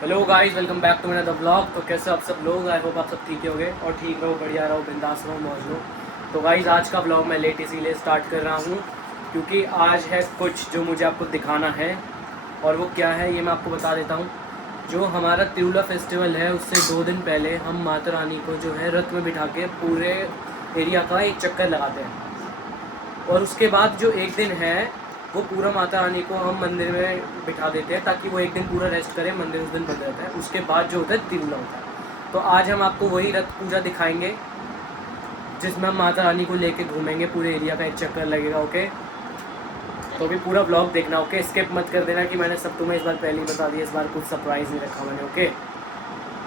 Hello guys, welcome back to मेरा the blog. तो कैसे आप सब लोग? आई होप आप सब ठीक होगे और ठीक रहो, बढ़िया रहो, बिंदास रहो, मौज लो। तो गाइस आज का ब्लॉग मैं लेट इसीलिए स्टार्ट कर रहा हूँ क्योंकि आज है कुछ जो मुझे आपको दिखाना है। और वो क्या है ये मैं आपको बता देता हूँ। जो हमारा तिरुला फेस्टिवल है उससे 2 दिन पहले हम माता रानी को जो है रथ में बिठा के पूरे एरिया का एक चक्कर लगाते हैं। और उसके बाद जो एक दिन है वो पूरा माता रानी को हम मंदिर में बिठा देते हैं ताकि वो एक दिन पूरा रेस्ट करें। मंदिर उस दिन बंद रहता है। उसके बाद जो होता है तिरुला होता है। तो आज हम आपको वही रथ पूजा दिखाएंगे जिसमें हम माता रानी को लेके घूमेंगे, पूरे एरिया का एक चक्कर लगेगा। ओके, तो अभी पूरा ब्लॉग देखना। ओके, स्किप मत कर देना कि मैंने सब तुम्हें इस बार पहले ही बता दिया। इस बार कुछ सरप्राइज़ नहीं रखा मैंने। ओके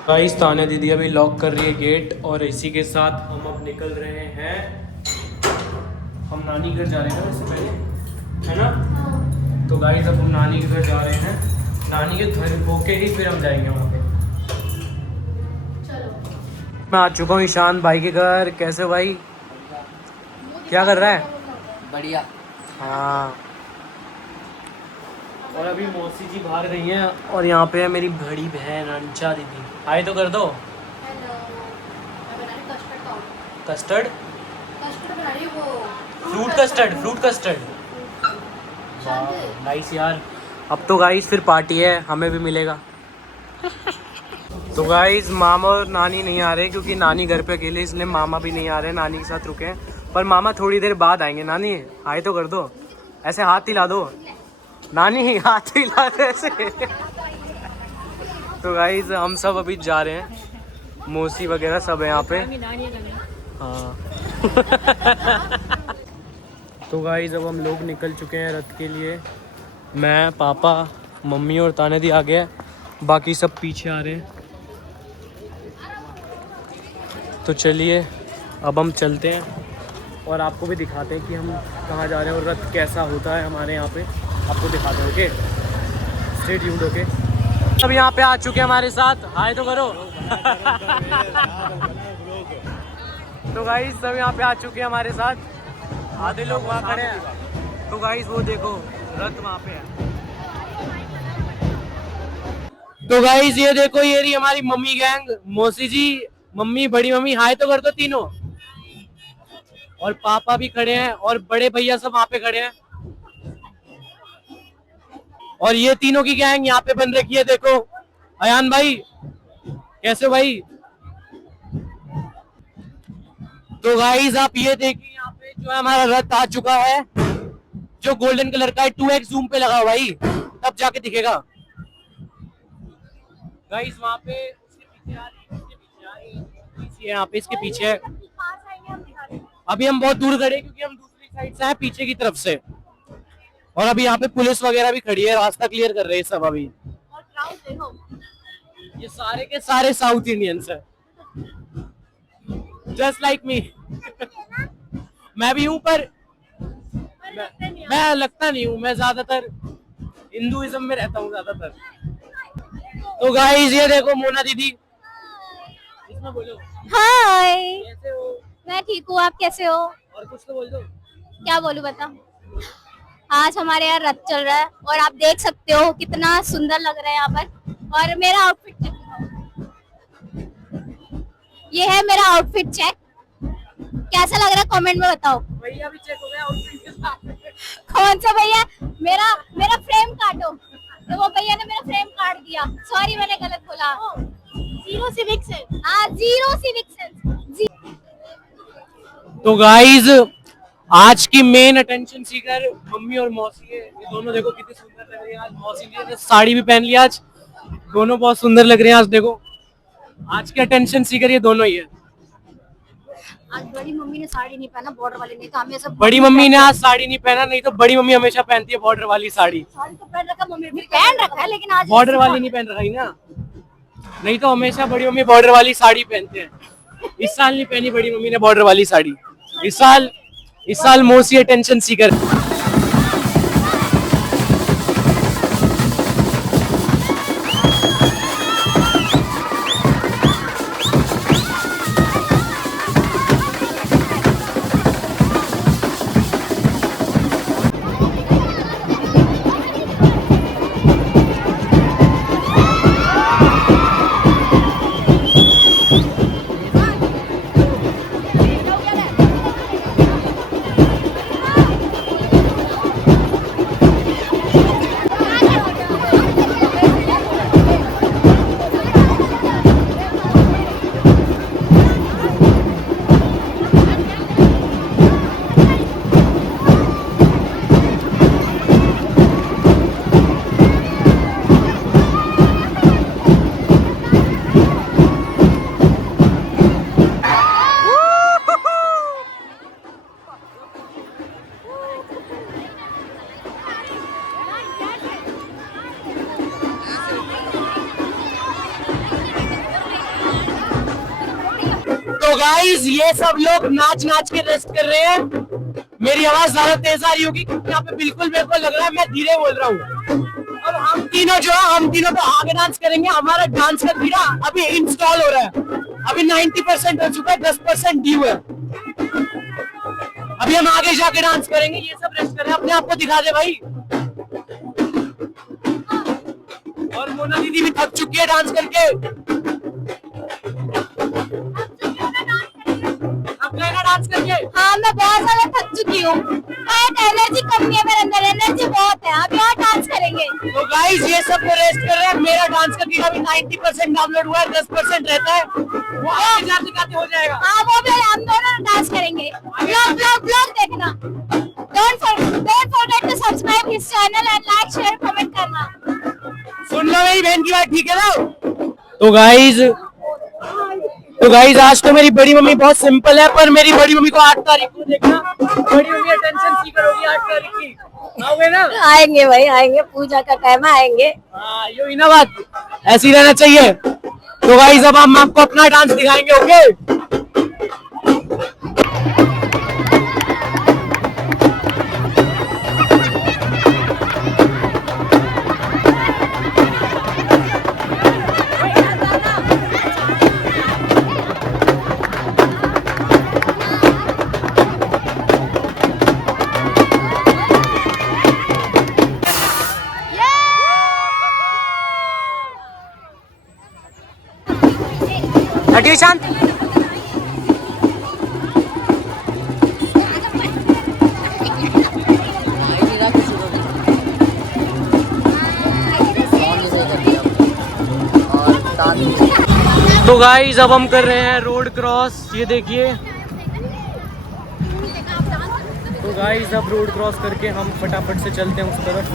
गाइस, तान्या दीदी अभी लॉक कर रही है गेट और इसी के साथ हम अब निकल रहे हैं। हम नानी घर जा रहे हैं वैसे पहले, है ना? तो गाइस अब हम नानी के घर जा रहे हैं। नानी के घर होके ही फिर हम जाएंगे वहाँ पे। चलो, मैं आ चुका हूँ ईशान भाई के घर। कैसे हो भाई? क्या कर रहा है? बढ़िया। हाँ, और अभी मौसी जी बाहर गई हैं और यहाँ पे है मेरी बड़ी बहन अंशा दीदी। हाय तो कर दो। Custard, fruit custard, fruit custard. Nice यार। अब तो गाइस फिर पार्टी है, हमें भी मिलेगा। तो गाइस मामा और नानी नहीं आ रहे क्योंकि नानी घर पे अकेले, इसलिए मामा भी नहीं आ रहे, नानी के साथ रुके हैं। पर मामा थोड़ी देर बाद आएंगे। नानी हाय तो कर दो, ऐसे हाथ हिला दो। नानी हाथ हिला दो ऐसे। तो गाइस हम सब अभी जा रहे हैं, मौसी वगैरह सब है यहाँ पे। हाँ। तो गाइस अब हम लोग निकल चुके हैं रथ के लिए। मैं, पापा, मम्मी और ताने दी आ गए, बाकी सब पीछे आ रहे हैं। तो चलिए अब हम चलते हैं और आपको भी दिखाते हैं कि हम कहाँ जा रहे हैं और रथ कैसा होता है हमारे यहाँ पे, आपको दिखाते हैं। Okay, stay tuned. ओके, अब यहाँ पे आ चुके हैं हमारे साथ। हाय तो करो। तो गाइस सब यहाँ पे आ चुके हैं हमारे साथ, आधे लोग वहाँ खड़े हैं। तो गाइस वो देखो रथ वहाँ पे है। तो गाइस ये देखो, ये रही हमारी मम्मी गैंग। मौसी जी, मम्मी, बड़ी मम्मी, हाय तो कर दो तीनों। और पापा भी खड़े हैं और बड़े भैया सब वहाँ पे खड़े हैं। और ये तीनों की गैंग यहाँ पे बन रखी है। देखो अयान भाई, कैसे हो भाई? तो गाइस आप ये देखिए, यहाँ पे जो है हमारा रथ आ चुका है, जो गोल्डन कलर का है। 2x जूम पे लगा भाई, तब जाके दिखेगा। गाइस वहाँ पे उसके पीछे आ रही है, उसके पीछे आ रही है, पीछे यहाँ पे, इसके पीछे है। अभी हम बहुत दूर खड़े क्योंकि हम दूसरी साइड से हैं, पीछे की तरफ से। और अभी यहाँ पे पुलिस वगैरह भी खड़ी है, रास्ता क्लियर कर रहे हैं सब अभी। और क्राउड देखो, ये सारे के सारे साउथ इंडियंस है, जस्ट लाइक मी। मैं भी हूँ पर मैं लगता नहीं हूँ, मैं ज्यादातर हिंदुइज्म में रहता हूँ ज्यादातर। तो गाइस ये देखो मोना दीदी। इसमें बोलो हाय। कैसे हो? मैं ठीक हूँ, आप कैसे हो? और कुछ तो बोल दो। क्या बोलूं बता। आज हमारे यहाँ रथ चल रहा है और आप देख सकते हो कितना सुंदर लग रहा है यहाँ पर। और मेरा आउटफिट चेक करो, ये है मेरा आउटफिट चेक। कैसा लग रहा है कमेंट में बताओ। भैया भी चेक हो गया आउटफिट के साथ। कौन सा भैया? मेरा मेरा फ्रेम काटो। तो वो भैया ने मेरा फ्रेम काट दिया, सॉरी मैंने गलत बोला। Zero civic sense. हाँ, जीरो सिविक सेंस। तो गाइस आज की मेन अटेंशन सीकर मम्मी और मौसी है। ये दोनों देखो कितनी सुंदर लग रही है आज। मौसी ने साड़ी भी पहन लिया आज, दोनों बहुत सुंदर लग रहे हैं आज। देखो आज के अटेंशन सीकर ये दोनों ही है। आज बड़ी मम्मी ने साड़ी नहीं पहना, बॉर्डर वाली, नहीं तो हमें सब। बड़ी मम्मी ने आज साड़ी नहीं पहना, नहीं तो बड़ी मम्मी हमेशा पहनती है बॉर्डर वाली साड़ी। साड़ी तो पहन रखा मम्मी भी, पहन रखा है लेकिन आज बॉर्डर वाली नहीं पहन रखी ना, नहीं तो हमेशा बड़ी मम्मी बॉर्डर वाली साड़ी पहनते हैं। इस साल नहीं पहनी बड़ी मम्मी ने बॉर्डर वाली साड़ी। इस साल मौसी अटेंशन सीकर। तो गाइस ये सब लोग नाच नाच के रेस्ट कर रहे हैं। मेरी आवाज ज्यादा तेज आ रही होगी क्योंकि यहाँ पे बिल्कुल मेरे को लग रहा है मैं धीरे बोल रहा हूँ। और हम तीनों तो आगे डांस करेंगे। हमारा डांस का कीड़ा अभी इंस्टॉल हो रहा है, अभी 90% हो चुका है, 10% ड्यू है। अभी हम आगे जाके डांस करेंगे। ये सब रेस्ट कर रहे हैं, अपने आप को दिखा दे भाई। और मोना दीदी भी थक चुकी है डांस करके। डांस करके हाँ, मैं बहुत ज्यादा थक चुकी हूँ। एनर्जी कम है मेरे अंदर, एनर्जी बहुत है। अभी और डांस करेंगे। तो गाइस ये सब तो रेस्ट कर रहे हैं। मेरा डांस का कीड़ा भी 90% डाउनलोड हुआ है, 10% रहता है, वो आगे जाते जाते हो जाएगा। हाँ, वो भी हम दोनों डांस करेंगे। ब्लॉग देखना। Don't forget to subscribe his channel and like, share, comment करना। सुन लो मेरी बहन की बात, ठीक है ना? तो गाइज आज तो मेरी बड़ी मम्मी बहुत सिंपल है, पर मेरी बड़ी मम्मी को 8 तारीख को देखना। बड़ी मम्मी अटेंशन सीकर होगी 8 तारीख की। आओगे ना? आएंगे भाई, आएंगे। पूजा का टाइम है, आएंगे। हाँ, यो ही ना बात, ऐसी रहना चाहिए। तो गाइज अब हम आपको अपना डांस दिखाएंगे। ओके, हटिए शांत। तो गाइस अब हम कर रहे हैं रोड क्रॉस, ये देखिए। तो गाइस अब रोड क्रॉस करके हम फटाफट से चलते हैं उस तरफ।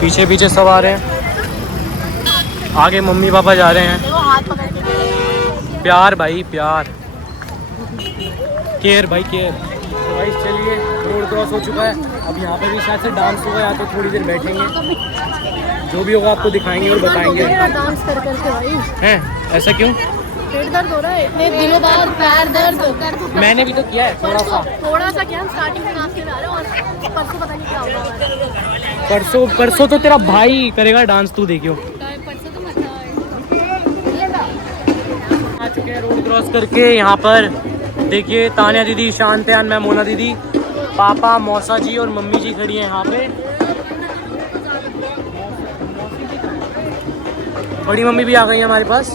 पीछे पीछे सब आ रहे हैं, आगे मम्मी पापा जा रहे हैं। प्यार भाई प्यार, केयर भाई केयर। तो गाइस चलिए, रोड क्रॉस हो चुका है। अब यहाँ पे भी शायद से डांस होगा, या तो थोड़ी देर बैठेंगे। जो भी होगा आपको दिखाएंगे और बताएंगे। डांस कर करके भाई हैं, ऐसा क्यों? पेट दर्द हो रहा है, इतने दिनों बाद पैर दर्द। मैंने भी तो किया है थोड़ा सा क्या, हम स्टार्टिंग में नाचते आ रहे हैं और परसों पता नहीं क्या होगा। परसों तो तेरा भाई करेगा डांस, तू देखियो। परसों तो मत आ चुके हैं रोड क्रॉस करके। यहाँ पर देखिए तानिया दीदी, शांतयान, मैं, मोना दीदी, पापा, मौसा जी और मम्मी जी खड़ी हैं यहाँ पे। बड़ी मम्मी भी आ गई है हमारे पास।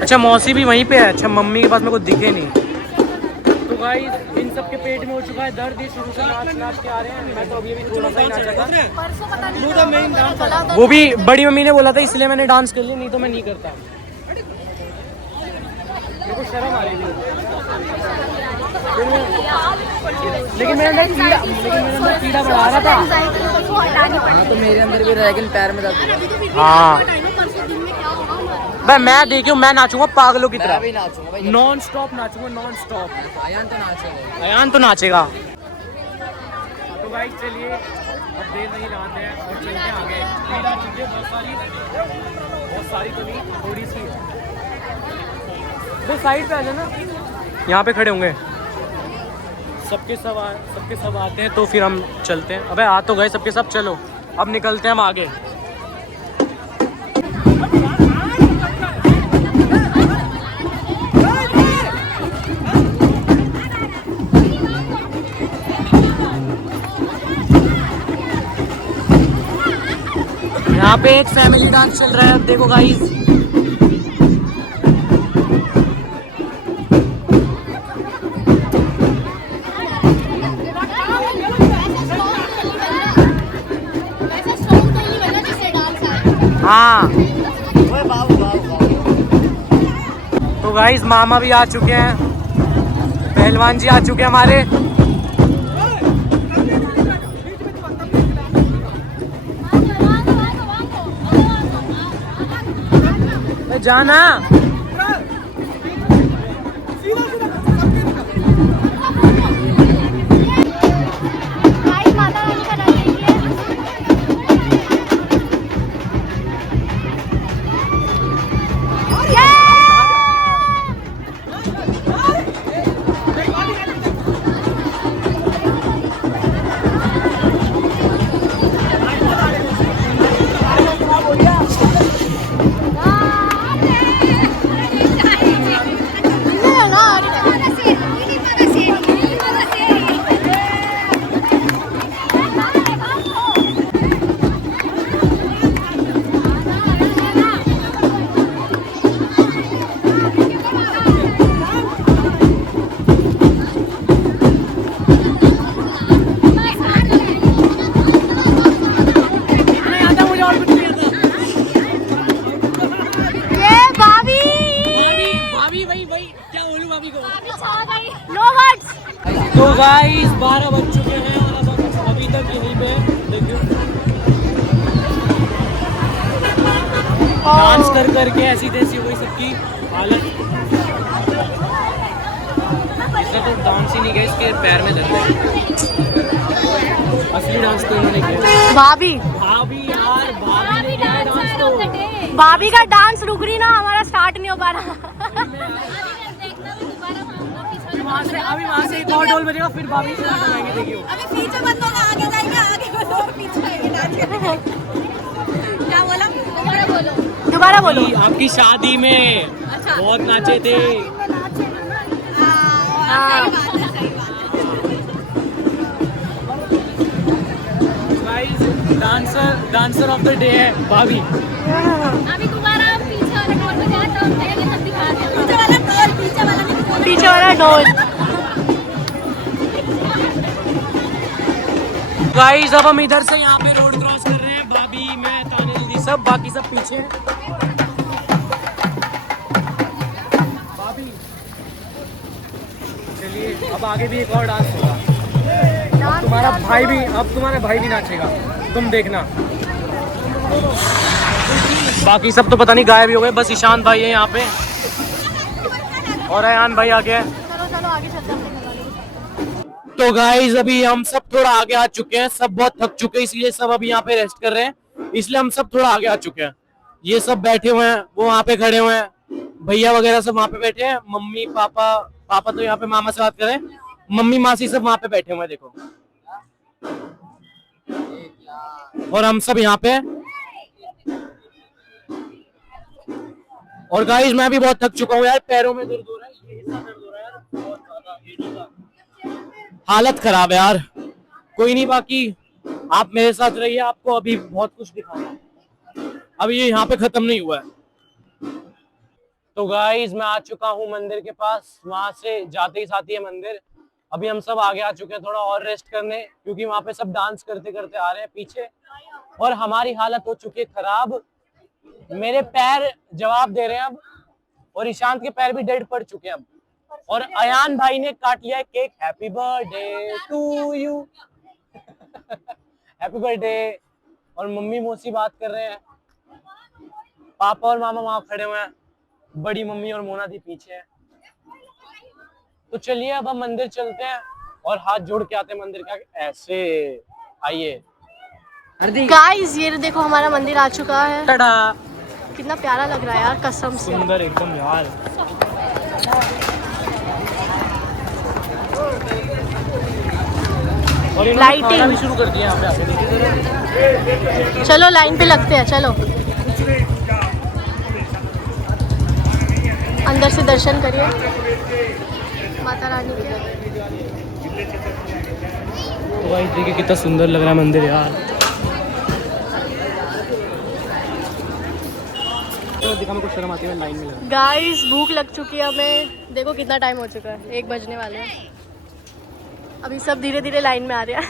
अच्छा, मौसी भी वहीं पे है। अच्छा, मम्मी के पास मेरे को दिखे नहीं। तो गाइस इन सब के पेट में हो चुका है दर्द। ये शुरू से नाच नाच के आ रहे हैं। मैं तो अभी थोड़ा सा ही नाचा था। परसों पता नहीं क्या होगा। वो भी बड़ी मम्मी ने बोला था, इसलिए मैंने डांस कर लिया, नहीं तो मैं नहीं करता। मेरे को शर्म आ रही थी। लेकिन मेरे अंदर कीड़ा बढ़ा रहा था। हाँ, तो मेरे अंदर भी रहेगा, पैर में दर्द। हाँ भाई, मैं देखियो, मैं नाचूंगा पागलों की तरह, नाचूंगा भाई, नॉन स्टॉप नाचूंगा, नॉन स्टॉप। अयान तो नाचेगा। अयान तो नाचेगा। तो भाई चलिए, अब देर नहीं लगाते हैं और चलते हैं आगे। भीड़ आ चुकी है बहुत सारी तो नहीं, थोड़ी सी। वो साइड पे आ जाना, यहाँ पे खड़े होंगे। सबके सब आते हैं तो फिर हम चलते हैं। अबे आ तो गए सबके सब, चलो अब निकलते हैं हम आगे। यहाँ पे एक फैमिली डांस चल रहा है, अब देखो गाइस। हाँ, तो गाइस मामा भी आ चुके हैं, पहलवान जी आ चुके हैं हमारे। जाना गाइस 12 बज चुके हैं और अब अभी तक यहीं पे देखिए डांस कर करके ऐसी तैसी हो गई सबकी हालत। इसने तो डांस ही नहीं किया, इसके पैर में दर्द है। असली डांस तो इन्होंने किया। भाभी भाभी यार, भाभी ने किया डांस तो। भाभी का डांस रुक रही ना, हमारा स्टार्ट नहीं हो पा रहा। अभी वहाँ से एक और ढोल बजेगा, फिर भाभी से लगाएंगे, देखियो। अभी पीछे मत बोलो, आगे जाएंगे, आगे बोलो, पीछे आएंगे, डांस करेंगे। क्या बोला? दोबारा बोलो। आपकी शादी में बहुत नाचे थे। डांसर ऑफ द डे है भाभी। अभी दोबारा पीछे वाला ढोल बजाया तो हम देंगे, तब दिखाते हैं। पीछे वाला ढोल। गाइस अब हम इधर से यहाँ पे रोड क्रॉस कर रहे हैं, भाभी मैं ताने दीदी सब, बाकी सब पीछे हैं। भाभी चलिए अब आगे भी एक और डांस होगा। तुम्हारा भाई भी नाचेगा, तुम देखना। बाकी सब तो पता नहीं गायब ही हो गए, बस ईशान भाई है यहाँ पे और अयान भाई आ गया है। चलो आगे चलते हैं। तो गाइस अभी हम सब थोड़ा आगे आ चुके हैं, सब बहुत थक चुके हैं, इसलिए सब अभी यहाँ पे रेस्ट कर रहे हैं, इसलिए हम सब थोड़ा आगे आ चुके हैं। ये सब बैठे हुए हैं, वो वहाँ पे खड़े हुए हैं, भैया वगैरह सब वहाँ पे बैठे हैं, मम्मी पापा तो यहाँ पे मामा से बात कर रहे हैं, मम्मी मासी सब वहाँ पे बैठे हुए हैं, देखो। और हम सब यहाँ पे। और गाइस मैं भी बहुत थक चुका हूँ यार, पैरों में दर्द हो रहा है, ये हिस्सा दर्द हो रहा है यार बहुत ज्यादा, एडी का हालत खराब है यार। कोई नहीं, बाकी आप मेरे साथ रहिए, आपको अभी बहुत कुछ दिखाना है, अभी ये यहाँ पे खत्म नहीं हुआ है। तो गाइस मैं आ चुका हूँ मंदिर के पास, वहां से जाते ही साथ ही है मंदिर। अभी हम सब आगे आ चुके हैं थोड़ा और रेस्ट करने, क्योंकि वहां पे सब डांस करते करते आ रहे हैं पीछे, और हमारी हालत हो चुकी है खराब। मेरे पैर जवाब दे रहे हैं अब, और ईशांत के पैर भी डेड पड़ चुके हैं अब, और अयान भाई ने काट लिया है cake. Happy birthday to you, happy birthday. और मम्मी मौसी बात कर रहे हैं, पापा और मामा वहां खड़े हुए हैं, बड़ी मम्मी और मोना दी पीछे है। तो चलिए अब हम मंदिर चलते हैं और हाथ जोड़ के आते हैं मंदिर के आगे, ऐसे आइए। गाइस ये देखो हमारा मंदिर आ चुका है, टाटा। कितना प्यारा लग रहा है यार, कसम से सुंदर एकदम यार। और इन्होंने लाइटिंग खाना भी शुरू कर दिया यहाँ पे आके, देखिए। चलो लाइन पे लगते हैं, चलो अंदर से दर्शन करिए माता रानी के। तो भाई देखिए कितना सुंदर लग रहा है मंदिर यार। तो दिखा, मेरे को शर्म आती है, लाइन में लगा। गाइस भूख लग चुकी है हमें, देखो कितना टाइम हो चुका है, 1 बजने वाले हैं। अभी सब धीरे धीरे लाइन में आ रहे हैं।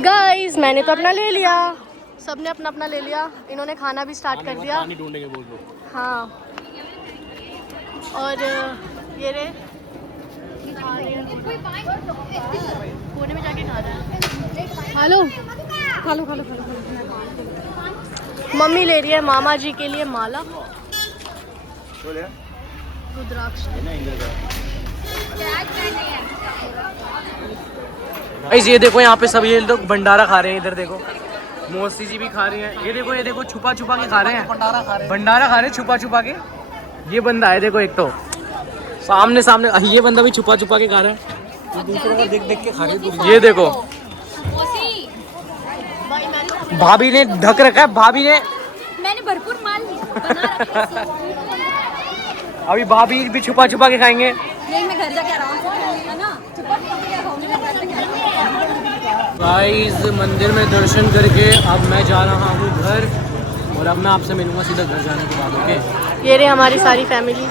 गाइस मैंने तो अपना ले लिया, सबने अपना अपना ले लिया, इन्होंने खाना भी स्टार्ट कर दिया। पानी ढूंढने के बोल दो। हाँ और ये रे कोने में जाके खा रहा है। हेलो खा लो। मम्मी ले रही है मामा जी के लिए माला, रुद्राक्ष। गाइस ये देखो यहाँ पे सब ये लोग भंडारा खा रहे हैं, इधर देखो मौसी जी भी खा रही हैं, ये देखो छुपा छुपा के खा रहे हैं, भंडारा खा रहे हैं छुपा छुपा के। ये बंदा है देखो, एक तो सामने ये बंदा भी छुपा छुपा के खा रहा है, दूसरे का देख देख के खा रहे हैं। ये देखो भाभी ने ढक रखा है, भाभी ने, मैंने भरपूर माल बना रखा है। अभी भाभी भी छुपा छुपा के खाएंगे। नहीं मैं घर जाके आराम से खाऊंगा ना, छुपा छुपा के खाऊंगी मैं घर जाके। गाइस मंदिर में दर्शन करके अब मैं जा रहा हूँ घर, और अब मैं आपसे मिलूंगा सीधा घर जाने के बाद। ओके ये रही हमारी सारी फैमिली,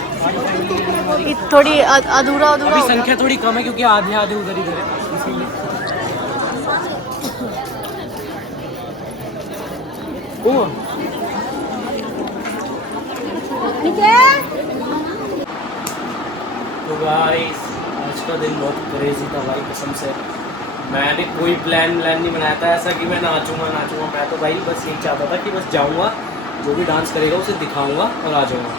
थोड़ी अधूरा अभी संख्या थोड़ी कम है क्योंकि आधे आधे उधर ही गए, इसीलिए। गाइस आज का दिन बहुत क्रेजी था भाई, कसम से। मैंने कोई प्लान नहीं बनाया था ऐसा कि मैं नाचूंगा। मैं तो भाई बस यही चाहता था कि बस जाऊंगा, जो भी डांस करेगा उसे दिखाऊंगा और आ जाऊंगा।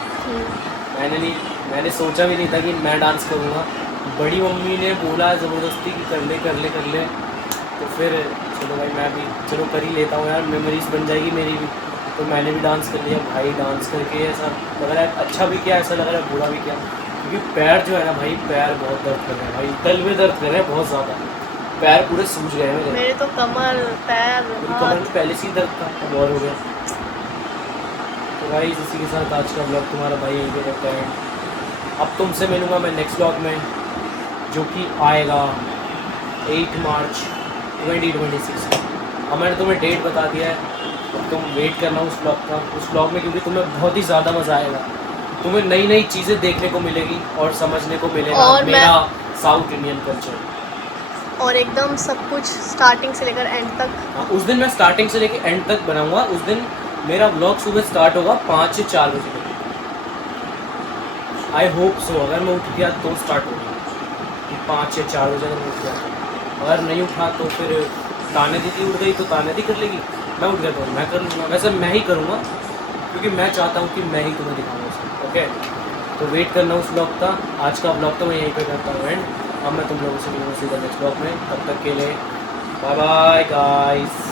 मैंने सोचा भी नहीं था कि मैं डांस करूंगा। बड़ी मम्मी ने बोला ज़बरदस्ती कि कर ले, तो फिर चलो भाई मैं भी चलो कर ही लेता हूँ यार, मेमोरीज बन जाएगी मेरी भी। तो मैंने भी डांस कर लिया भाई। डांस करके ऐसा लग रहा है अच्छा भी किया, ऐसा लग रहा है बुरा भी किया, क्योंकि पैर जो है ना भाई, पैर बहुत दर्द कर रहे हैं भाई, तल में दर्द कर रहे हैं बहुत ज़्यादा। पैर पूरे सूज गए हैं मेरे तो कमर पैर कमर में पहले से ही दर्द था, अब और हो गया। तो भाई इसी के साथ आज का ब्लॉग तुम्हारा भाई यहीं पे रहता है। अब तुमसे मिलूँगा मैं नेक्स्ट ब्लॉग में, जो कि आएगा 8 मार्च 2026। अब मैंने तुम्हें डेट बता दिया है, अब तुम वेट करना उस ब्लॉग में, क्योंकि तुम्हें बहुत ही ज़्यादा मज़ा आएगा। तुम्हें नई चीज़ें देखने को मिलेगी और समझने को मिलेगा और मेरा साउथ इंडियन कल्चर। और एकदम सब कुछ स्टार्टिंग से लेकर एंड तक। हाँ, उस दिन मैं स्टार्टिंग से लेकर एंड तक बनाऊंगा। उस दिन मेरा ब्लॉग सुबह स्टार्ट होगा 5 से 4 बजे तक। आई होप सो, अगर मैं उठ गया तो स्टार्ट होगा कि 5 या 4 बजे अगर मैं उठ गया तो। अगर नहीं उठा तो फिर ताने दीदी उठ गई तो ताने दी कर लेगी, मैं उठ गया तो मैं कर लूँगा। वैसे मैं ही करूँगा, क्योंकि मैं चाहता हूँ कि मैं ही तुम्हें दिखाऊँ उसे। ओके, तो वेट करना उस ब्लॉग का। आज का ब्लॉग तो मैं यहीं पे करता हूँ एंड। अब मैं तुम लोगों से मिलूँगा सीधा नेक्स्ट ब्लॉग में। तब तक के लिए बाय बाय गाइस।